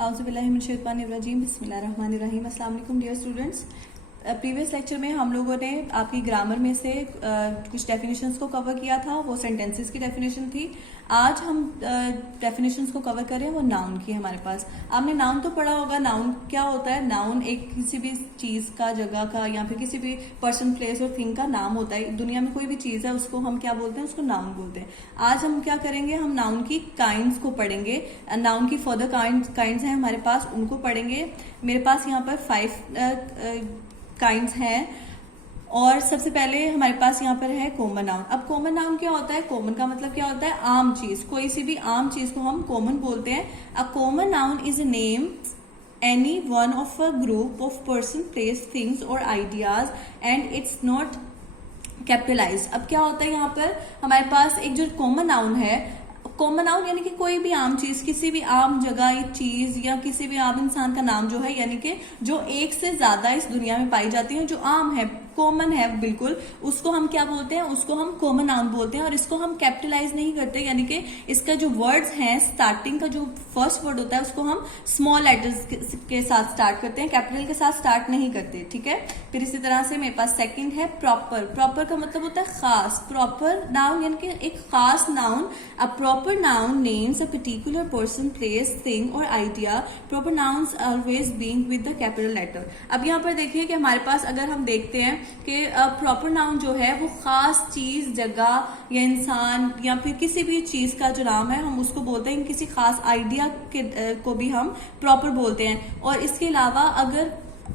आउज़ुबिल्लाहिमिनश्शैतानिर्रजीम बिस्मिल्लाहिर्रहमानिर्रहीम। अस्सलाम वालेकुम डियर स्टूडेंट्स। प्रीवियस लेक्चर में हम लोगों ने आपकी ग्रामर में से कुछ डेफिनेशंस को कवर किया था, वो सेंटेंसेस की डेफिनेशन थी। आज हम डेफिनेशंस को कवर करें, वो नाउन की हमारे पास। आपने नाउन तो पढ़ा होगा। नाउन क्या होता है? नाउन एक किसी भी चीज़ का, जगह का, या फिर किसी भी पर्सन, प्लेस और थिंग का नाम होता है। दुनिया में कोई भी चीज़ है, उसको हम क्या बोलते हैं? उसको नाउन बोलते हैं। आज हम क्या करेंगे? हम नाउन की काइंड्स को पढ़ेंगे। नाउन की फर्दर काइंड्स हैं हमारे पास, उनको पढ़ेंगे। मेरे पास यहाँ पर 5 काइंड्स हैं। और सबसे पहले हमारे पास यहाँ पर है कॉमन नाउन। अब कॉमन नाउन क्या होता है? कॉमन का मतलब क्या होता है? आम चीज। कोई सी भी आम चीज को हम कॉमन बोलते हैं। A common noun is a name any one of a group of person, place, things or ideas and it's not capitalized। अब क्या होता है यहाँ पर हमारे पास एक जो कॉमन नाउन है, कॉमन नाउन यानी कि कोई भी आम चीज, किसी भी आम जगह, चीज या किसी भी आम इंसान का नाम जो है, यानी कि जो एक से ज्यादा इस दुनिया में पाई जाती है, जो आम है, कॉमन है बिल्कुल, उसको हम क्या बोलते हैं? उसको हम कॉमन नाउन बोलते हैं। और इसको हम कैपिटलाइज नहीं करते, यानी कि इसका जो वर्ड्स हैं, स्टार्टिंग का जो फर्स्ट वर्ड होता है, उसको हम स्मॉल लेटर्स के साथ स्टार्ट करते हैं, कैपिटल के साथ स्टार्ट नहीं करते। ठीक है। फिर इसी तरह से मेरे पास सेकंड है प्रॉपर। प्रॉपर का मतलब होता है खास। प्रॉपर नाउन यानी कि एक खास noun. A proper noun names a particular person, place, thing और idea. Proper nouns always being with the capital letter. अब यहाँ पर देखिए कि हमारे पास अगर हम देखते हैं कि प्रॉपर नाउन जो है वो खास चीज, जगह या इंसान या फिर किसी भी चीज का जो नाम है, हम उसको बोलते हैं। किसी खास आइडिया के को भी हम प्रॉपर बोलते हैं। और इसके अलावा अगर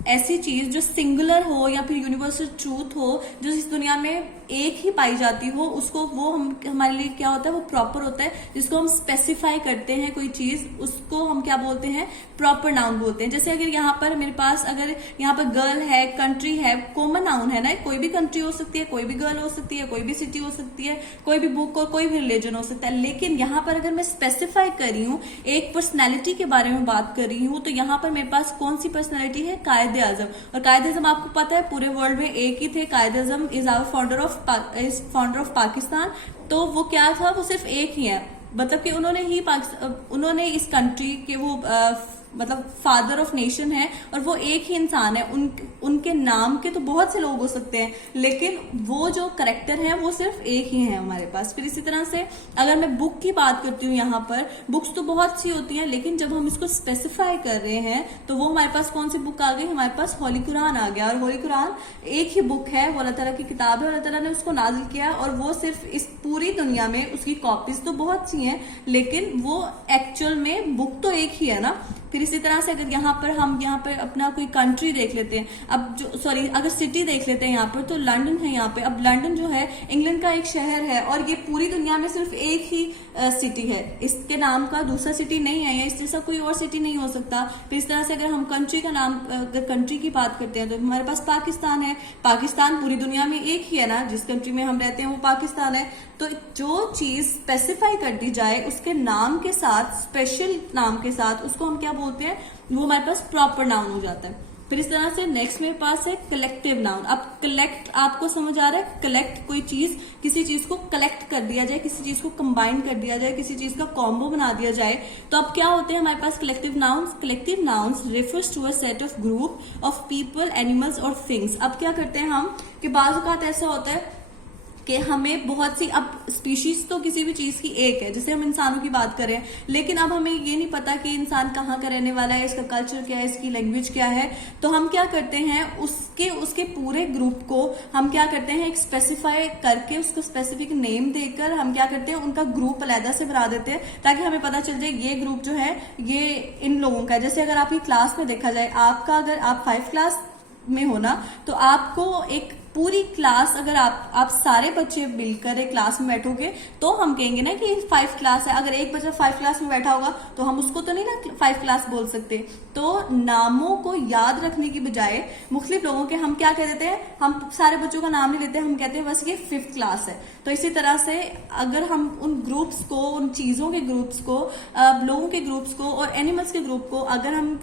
ऐसी चीज जो सिंगुलर हो या फिर यूनिवर्सल ट्रूथ हो, जो इस दुनिया में एक ही पाई जाती हो, उसको वो हमारे लिए क्या होता है? वो प्रॉपर होता है। जिसको हम स्पेसिफाई करते हैं कोई चीज, उसको हम क्या बोलते हैं? प्रॉपर नाउन बोलते हैं। जैसे अगर यहाँ पर मेरे पास, अगर यहाँ पर गर्ल है, कंट्री है, कॉमन नाउन है ना। कोई भी कंट्री हो सकती है, कोई भी गर्ल हो सकती है, कोई भी सिटी हो सकती है, कोई भी बुक और कोई भी रिलीजन हो सकता है। लेकिन यहाँ पर अगर मैं स्पेसिफाई कर रही हूँ, एक पर्सनैलिटी के बारे में बात कर रही हूँ, तो यहाँ पर मेरे पास कौन सी पर्सनैलिटी है? कायदे आजम। और कायदे आजम आपको पता है पूरे वर्ल्ड में एक ही थे। Quaid-e-Azam is our founder of Pakistan. तो वो क्या था? वो सिर्फ एक ही है, मतलब कि उन्होंने इस कंट्री के वो मतलब फादर ऑफ नेशन है, और वो एक ही इंसान है। उनके नाम के तो बहुत से लोग हो सकते हैं, लेकिन वो जो करेक्टर है वो सिर्फ एक ही है हमारे पास। फिर इसी तरह से अगर मैं बुक की बात करती हूँ, यहाँ पर बुक्स तो बहुत सी होती हैं, लेकिन जब हम इसको स्पेसिफाई कर रहे हैं, तो वो हमारे पास कौन सी बुक आ गई? हमारे पास होली कुरान आ गया। और होली कुरान एक ही बुक है, वो अल्लाह ताला की किताब है, अल्लाह ताला ने उसको नाजिल किया। और वो सिर्फ इस पूरी दुनिया में उसकी कॉपीज तो बहुत सी हैं, लेकिन वो एक्चुअल में बुक तो एक ही है ना। फिर इसी तरह से अगर यहाँ पर अपना कोई कंट्री देख लेते हैं, अगर सिटी देख लेते हैं यहाँ पर, तो लंदन है यहाँ पे। अब लंदन जो है इंग्लैंड का एक शहर है, और ये पूरी दुनिया में सिर्फ एक ही सिटी है। इसके नाम का दूसरा सिटी नहीं है, या इस जैसा कोई और सिटी नहीं हो सकता। फिर इस तरह से अगर हम कंट्री का नाम, अगर कंट्री की बात करते हैं, तो हमारे पास पाकिस्तान है। पाकिस्तान पूरी दुनिया में एक ही है ना, जिस कंट्री में हम रहते हैं वो पाकिस्तान है। तो जो चीज स्पेसिफाई कर दी जाए उसके नाम के साथ, स्पेशल नाम के साथ, उसको हम क्या बोलते हैं? वो हमारे पास प्रॉपर नाउन हो जाता है। फिर इस तरह से नेक्स्ट मेरे पास है कलेक्टिव नाउन। अब कलेक्ट आपको समझ आ रहा है? कलेक्ट, कोई चीज, किसी चीज को कलेक्ट कर दिया जाए, किसी चीज को कंबाइन कर दिया जाए, किसी चीज का कॉम्बो बना दिया जाए, तो अब क्या होते हैं हमारे पास collective nouns? Collective nouns refers to a set of group of people, animals और थिंग्स। अब क्या करते हैं हम कि बाज़ औक़ात ऐसा होता है कि हमें बहुत सी, अब स्पीशीज तो किसी भी चीज की एक है, जैसे हम इंसानों की बात करें, लेकिन अब हमें ये नहीं पता कि इंसान कहाँ का रहने वाला है, इसका कल्चर क्या है, इसकी लैंग्वेज क्या है। तो हम क्या करते हैं? उसके पूरे ग्रुप को हम क्या करते हैं? एक स्पेसिफाई करके, उसको स्पेसिफिक नेम देकर हम क्या करते हैं? उनका ग्रुप अलहदा से बना देते हैं, ताकि हमें पता चल जाए ये ग्रुप जो है ये इन लोगों का है। जैसे अगर आपकी क्लास में देखा जाए, अगर आप 5 क्लास में हो ना, तो आपको एक पूरी क्लास, अगर आप सारे बच्चे मिलकर एक क्लास में बैठोगे, तो हम कहेंगे ना कि 5 क्लास है। अगर एक बच्चा 5 क्लास में बैठा होगा, तो हम उसको तो नहीं ना 5 क्लास बोल सकते। तो नामों को याद रखने की बजाय मुख्तलिफ लोगों के हम क्या कह देते हैं? हम सारे बच्चों का नाम नहीं लेते, हम कहते हैं बस ये 5th क्लास है। तो इसी तरह से अगर हम उन ग्रुप्स को, उन चीजों के ग्रुप्स को, लोगों के ग्रुप्स को और एनिमल्स के ग्रुप को अगर हम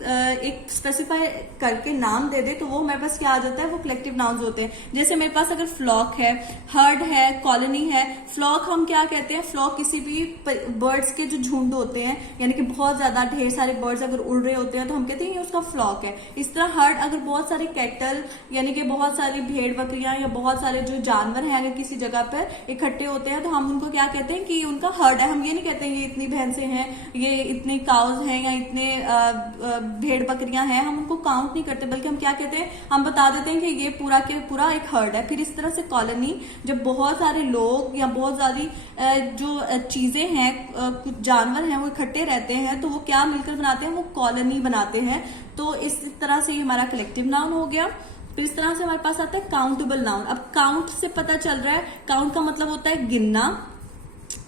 एक स्पेसिफाई करके नाम दे दे, तो वो हमारे पास क्या आ जाता है? वो कलेक्टिव नाउन्स होते हैं। जैसे मेरे पास अगर फ्लॉक है, हर्ड है, कॉलोनी है। फ्लॉक हम क्या कहते हैं, फ्लॉक किसी भी बर्ड्स के जो झुंड होते हैं, यानी कि बहुत ज्यादा ढेर सारे बर्ड्स अगर उड़ रहे होते हैं तो हम कहते हैं ये उसका फ्लॉक है। इस तरह हर्ड अगर बहुत सारे कैटल यानी कि बहुत सारी भेड़ बकरियां या बहुत सारे जो जानवर हैं अगर किसी जगह पर इकट्ठे होते हैं तो हम उनको क्या कहते हैं कि ये उनका हर्ड है। हम ये नहीं कहते हैं ये इतनी भैंसें हैं, ये इतनी काउज हैं या इतने भेड़ बकरियां हैं, हम उनको काउंट नहीं करते, बल्कि हम क्या कहते हैं, हम बता देते हैं कि ये पूरा के पूरा एक हर्ड है। फिर इस तरह से कॉलोनी, जब बहुत सारे लोग या बहुत सारी जो चीजें हैं, कुछ जानवर हैं वो इकट्ठे रहते हैं तो वो क्या मिलकर बनाते हैं, वो कॉलोनी बनाते हैं। तो इस तरह से हमारा कलेक्टिव नाउन हो गया। फिर इस तरह से हमारे पास आता है काउंटेबल नाउन। अब काउंट से पता चल रहा है, काउंट का मतलब होता है गिनना,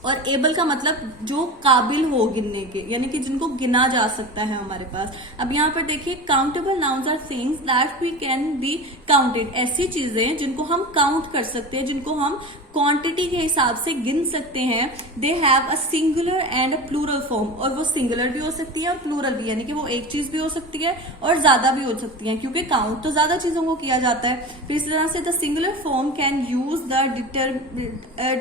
और एबल का मतलब जो काबिल हो गिनने के, यानी कि जिनको गिना जा सकता है हमारे पास। अब यहाँ पर देखिए, countable nouns are things that we can be counted. ऐसी चीजें जिनको हम काउंट कर सकते हैं, जिनको हम क्वांटिटी के हिसाब से गिन सकते हैं। They have a singular and a plural form, और वो सिंगुलर भी हो सकती है और प्लूरल भी, यानी कि वो एक चीज भी हो सकती है और ज्यादा भी हो सकती है, क्योंकि काउंट तो ज्यादा चीजों को किया जाता है। फिर इस तरह से the singular form can use the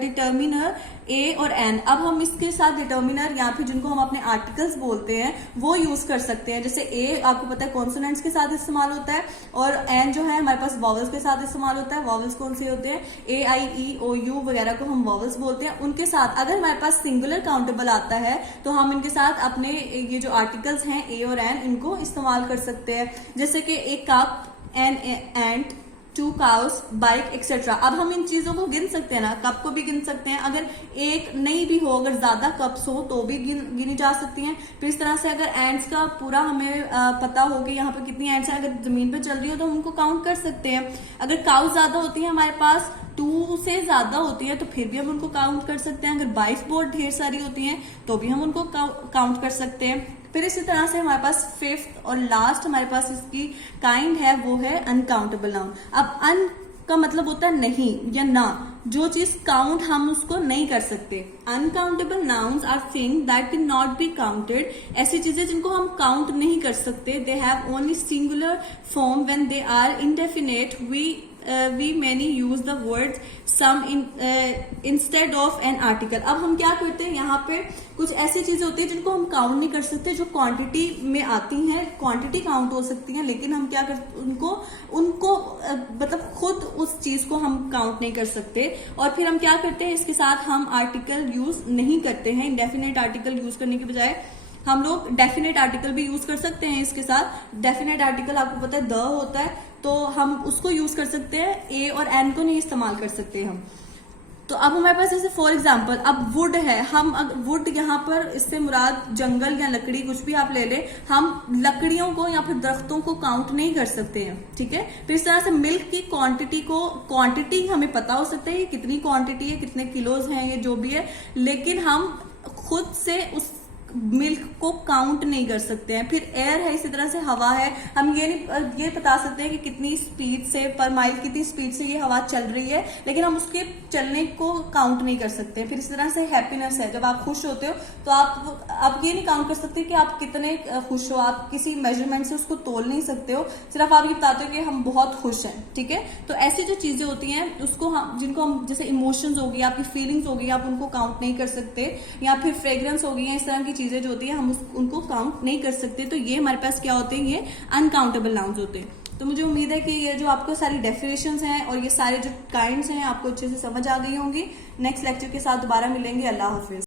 determiner a और एन। अब हम इसके साथ डिटर्मिनर या फिर जिनको हम अपने आर्टिकल्स बोलते हैं वो यूज कर सकते हैं। जैसे ए आपको पता है कॉन्सोनेंट्स के साथ इस्तेमाल होता है, और एन जो है हमारे पास वॉवल्स के साथ इस्तेमाल होता है। वॉवल्स कौन से होते हैं, ए आई ई ओ यू वगैरह को हम वॉवल्स बोलते हैं। उनके साथ अगर हमारे पास सिंगुलर काउंटेबल आता है तो हम इनके साथ अपने ये जो आर्टिकल्स हैं ए और एन, इनको इस्तेमाल कर सकते हैं। जैसे कि एक cup, an ant, 2 cows, bike etcetera. अब हम इन चीजों को गिन सकते हैं ना, कप को भी गिन सकते हैं, अगर एक नहीं भी हो, अगर ज्यादा कप्स हो तो भी गिनी जा सकती हैं। फिर इस तरह से अगर एंड्स का पूरा हमें पता हो कि यहाँ पे कितनी एंड्स हैं, अगर जमीन पे चल रही हो तो हम उनको काउंट कर सकते हैं। अगर काउस ज्यादा होती है हमारे पास, 2 से ज्यादा होती है तो फिर भी हम उनको काउंट कर सकते हैं। अगर बाइक्स बहुत ढेर सारी होती हैं तो भी हम उनको काउंट कर सकते हैं। फिर इसी तरह से हमारे पास फिफ्थ और लास्ट हमारे पास इसकी काइंड है, वो है अनकाउंटेबल नाउन। अब अन का मतलब होता है नहीं या ना, जो चीज काउंट हम उसको नहीं कर सकते। Uncountable nouns are thing that can not be counted. ऐसी चीजें जिनको हम काउंट नहीं कर सकते। They have only singular form when they are indefinite. We many use the word some instead of an article. अब हम क्या करते हैं, यहाँ पे कुछ ऐसी चीजें होती है जिनको हम काउंट नहीं कर सकते, जो क्वांटिटी में आती हैं, क्वांटिटी काउंट हो सकती है, लेकिन हम क्या करते उनको मतलब खुद उस चीज को हम काउंट नहीं कर सकते। और फिर हम क्या करते हैं, इसके साथ हम आर्टिकल यूज नहीं करते हैं। इंडेफिनेट आर्टिकल यूज करने के बजाय हम लोग डेफिनेट आर्टिकल भी यूज कर सकते हैं इसके साथ। डेफिनेट आर्टिकल आपको पता है द होता है, तो हम उसको यूज कर सकते हैं, ए और एन को नहीं इस्तेमाल कर सकते हम। तो अब हमारे पास जैसे फॉर एग्जाम्पल अब वुड है, हम वुड यहाँ पर इससे मुराद जंगल या लकड़ी कुछ भी आप ले ले, हम लकड़ियों को या फिर दरख्तों को काउंट नहीं कर सकते हैं, ठीक है। फिर इस तरह से मिल्क की क्वांटिटी हमें पता हो सकता है ये कितनी क्वांटिटी है, कितने किलोज हैं, ये जो भी है, लेकिन हम खुद से उस मिल्क को काउंट नहीं कर सकते हैं। फिर एयर है, इसी तरह से हवा है, हम ये बता सकते हैं कि कितनी स्पीड से पर माइल कितनी स्पीड से ये हवा चल रही है, लेकिन हम उसके चलने को काउंट नहीं कर सकते। फिर इस तरह से हैप्पीनेस है, जब आप खुश होते हो तो आप ये नहीं काउंट कर सकते कि आप कितने खुश हो, आप किसी मेजरमेंट से उसको तोल नहीं सकते हो, सिर्फ आप ये बताते हो कि हम बहुत खुश हैं, ठीक है। तो ऐसी जो चीजें होती हैं उसको हम जिनको हम जैसे इमोशंस होगी, आपकी फीलिंग्स होगी, आप उनको काउंट नहीं कर सकते, या फिर फ्रेग्रेंस होगी, इस तरह की चीजें जो होती है हम उनको काउंट नहीं कर सकते। तो ये हमारे पास क्या होते हैं, ये अनकाउंटेबल नाउन्स होते हैं। तो मुझे उम्मीद है कि ये जो आपको सारी डेफिनेशंस हैं और ये सारे जो काइंड्स हैं आपको अच्छे से समझ आ गई होंगी। नेक्स्ट लेक्चर के साथ दोबारा मिलेंगे। अल्लाह हाफिज।